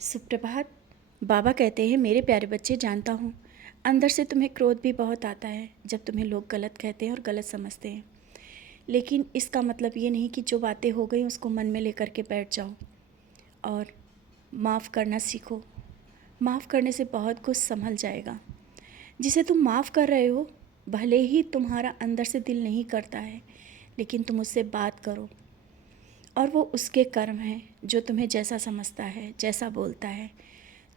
सुप्रभात। बाबा कहते हैं, मेरे प्यारे बच्चे, जानता हूँ अंदर से तुम्हें क्रोध भी बहुत आता है जब तुम्हें लोग गलत कहते हैं और गलत समझते हैं। लेकिन इसका मतलब ये नहीं कि जो बातें हो गई उसको मन में लेकर के बैठ जाओ और माफ़ करना सीखो। माफ़ करने से बहुत कुछ संभल जाएगा। जिसे तुम माफ़ कर रहे हो, भले ही तुम्हारा अंदर से दिल नहीं करता है, लेकिन तुम उससे बात करो और वो उसके कर्म हैं जो तुम्हें जैसा समझता है, जैसा बोलता है।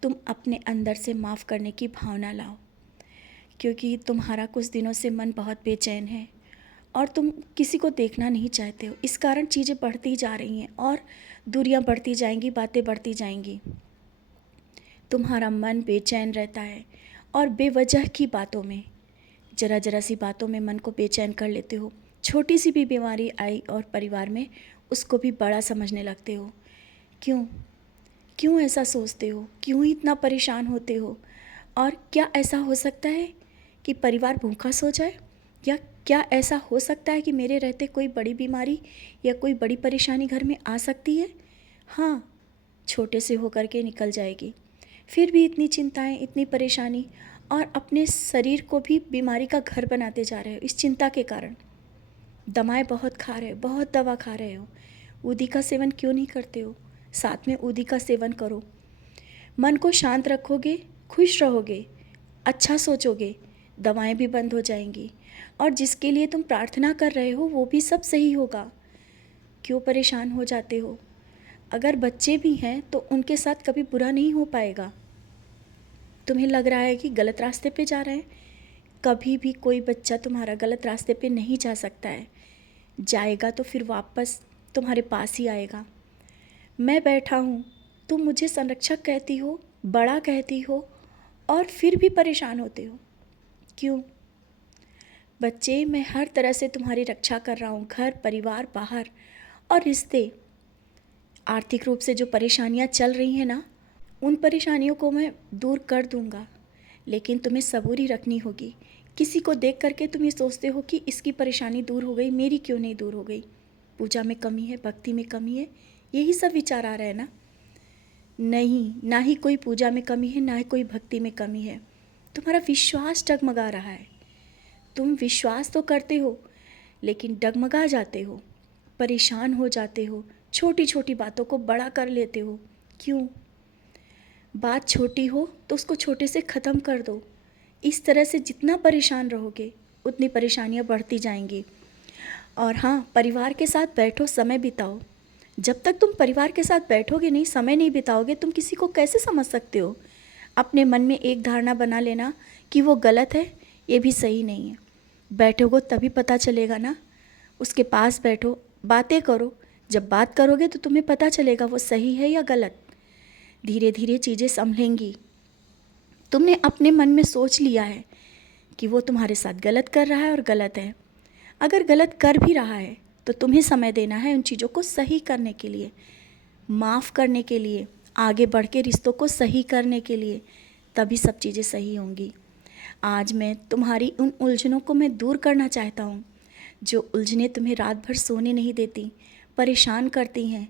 तुम अपने अंदर से माफ़ करने की भावना लाओ, क्योंकि तुम्हारा कुछ दिनों से मन बहुत बेचैन है और तुम किसी को देखना नहीं चाहते हो। इस कारण चीज़ें बढ़ती जा रही हैं और दूरियां बढ़ती जाएंगी, बातें बढ़ती जाएंगी। तुम्हारा मन बेचैन रहता है और बेवजह की बातों में, ज़रा ज़रा सी बातों में मन को बेचैन कर लेते हो। छोटी सी भी बीमारी आई और परिवार में, उसको भी बड़ा समझने लगते हो। क्यों क्यों ऐसा सोचते हो? क्यों इतना परेशान होते हो? और क्या ऐसा हो सकता है कि परिवार भूखा सो जाए? या क्या ऐसा हो सकता है कि मेरे रहते कोई बड़ी बीमारी या कोई बड़ी परेशानी घर में आ सकती है? हाँ, छोटे से होकर के निकल जाएगी। फिर भी इतनी चिंताएं, इतनी परेशानी, और अपने शरीर को भी बीमारी का घर बनाते जा रहे हो इस चिंता के कारण। दवाएं बहुत खा रहे हो, बहुत दवा खा रहे हो। ऊदी का सेवन क्यों नहीं करते हो? साथ में ऊदी का सेवन करो। मन को शांत रखोगे, खुश रहोगे, अच्छा सोचोगे, दवाएं भी बंद हो जाएंगी और जिसके लिए तुम प्रार्थना कर रहे हो वो भी सब सही होगा। क्यों परेशान हो जाते हो? अगर बच्चे भी हैं तो उनके साथ कभी बुरा नहीं हो पाएगा। तुम्हें लग रहा है कि गलत रास्ते पे जा रहे हैं, कभी भी कोई बच्चा तुम्हारा गलत रास्ते पे नहीं जा सकता है। जाएगा तो फिर वापस तुम्हारे पास ही आएगा। मैं बैठा हूँ, तुम मुझे संरक्षक कहती हो, बड़ा कहती हो, और फिर भी परेशान होते हो। क्यों? बच्चे, मैं हर तरह से तुम्हारी रक्षा कर रहा हूँ, घर, परिवार, बाहर और रिश्ते। आर्थिक रूप से जो परेशानियाँ चल रही हैं ना, उन परेशानियों को मैं दूर कर दूँगा, लेकिन तुम्हें सबूरी रखनी होगी। किसी को देख करके तुम ये सोचते हो कि इसकी परेशानी दूर हो गई, मेरी क्यों नहीं दूर हो गई? पूजा में कमी है, भक्ति में कमी है, यही सब विचार आ रहा है ना? नहीं, ना ही कोई पूजा में कमी है, ना ही कोई भक्ति में कमी है। तुम्हारा विश्वास डगमगा रहा है। तुम विश्वास तो करते हो, लेकिन डगमगा जाते हो, परेशान हो जाते हो, छोटी छोटी बातों को बड़ा कर लेते हो। क्यों? बात छोटी हो तो उसको छोटे से ख़त्म कर दो। इस तरह से जितना परेशान रहोगे उतनी परेशानियां बढ़ती जाएंगी। और हाँ, परिवार के साथ बैठो, समय बिताओ। जब तक तुम परिवार के साथ बैठोगे नहीं, समय नहीं बिताओगे, तुम किसी को कैसे समझ सकते हो? अपने मन में एक धारणा बना लेना कि वो गलत है, ये भी सही नहीं है। बैठोगे तभी पता चलेगा ना। उसके पास बैठो, बातें करो। जब बात करोगे तो तुम्हें पता चलेगा वो सही है या गलत। धीरे धीरे चीज़ें संभलेंगी। तुमने अपने मन में सोच लिया है कि वो तुम्हारे साथ गलत कर रहा है और गलत है। अगर गलत कर भी रहा है तो तुम्हें समय देना है उन चीज़ों को सही करने के लिए, माफ़ करने के लिए, आगे बढ़ के रिश्तों को सही करने के लिए। तभी सब चीज़ें सही होंगी। आज मैं तुम्हारी उन उलझनों को मैं दूर करना चाहता हूँ, जो उलझनें तुम्हें रात भर सोने नहीं देती, परेशान करती हैं।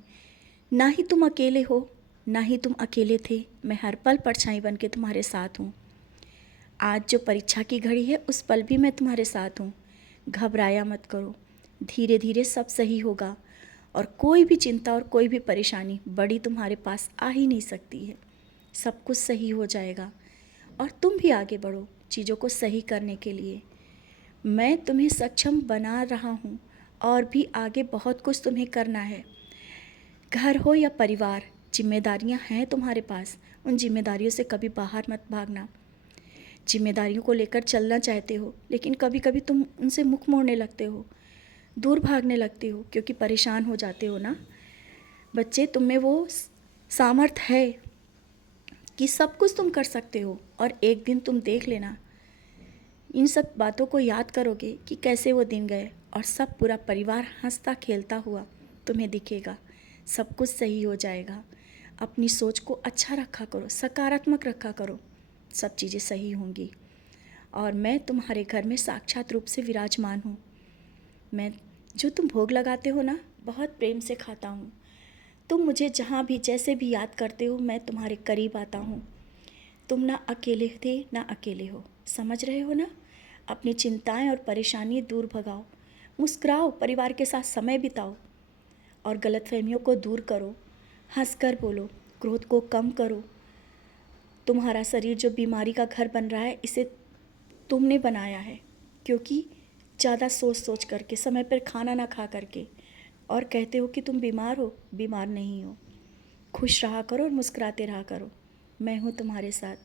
ना ही तुम अकेले हो, ना ही तुम अकेले थे। मैं हर पल परछाई बन के तुम्हारे साथ हूँ। आज जो परीक्षा की घड़ी है उस पल भी मैं तुम्हारे साथ हूँ। घबराया मत करो, धीरे धीरे सब सही होगा और कोई भी चिंता और कोई भी परेशानी बड़ी तुम्हारे पास आ ही नहीं सकती है। सब कुछ सही हो जाएगा और तुम भी आगे बढ़ो चीज़ों को सही करने के लिए। मैं तुम्हें सक्षम बना रहा हूँ और भी आगे बहुत कुछ तुम्हें करना है। घर हो या परिवार, जिम्मेदारियाँ हैं तुम्हारे पास। उन जिम्मेदारियों से कभी बाहर मत भागना। जिम्मेदारियों को लेकर चलना चाहते हो, लेकिन कभी कभी तुम उनसे मुख मोड़ने लगते हो, दूर भागने लगते हो, क्योंकि परेशान हो जाते हो ना। बच्चे, तुम में वो सामर्थ्य है कि सब कुछ तुम कर सकते हो। और एक दिन तुम देख लेना, इन सब बातों को याद करोगे कि कैसे वो दिन गए और सब पूरा परिवार हंसता खेलता हुआ तुम्हें दिखेगा। सब कुछ सही हो जाएगा। अपनी सोच को अच्छा रखा करो, सकारात्मक रखा करो, सब चीज़ें सही होंगी। और मैं तुम्हारे घर में साक्षात रूप से विराजमान हूँ। मैं जो तुम भोग लगाते हो ना, बहुत प्रेम से खाता हूँ। तुम मुझे जहाँ भी जैसे भी याद करते हो, मैं तुम्हारे करीब आता हूँ। तुम ना अकेले थे ना अकेले हो, समझ रहे हो ना? अपनी चिंताएं और परेशानी दूर भगाओ, मुस्कुराओ, परिवार के साथ समय बिताओ और गलतफहमियों को दूर करो। हंसकर बोलो, क्रोध को कम करो। तुम्हारा शरीर जो बीमारी का घर बन रहा है, इसे तुमने बनाया है, क्योंकि ज़्यादा सोच सोच करके, समय पर खाना ना खा करके, और कहते हो कि तुम बीमार हो। बीमार नहीं हो। खुश रहा करो और मुस्कुराते रहा करो। मैं हूँ तुम्हारे साथ।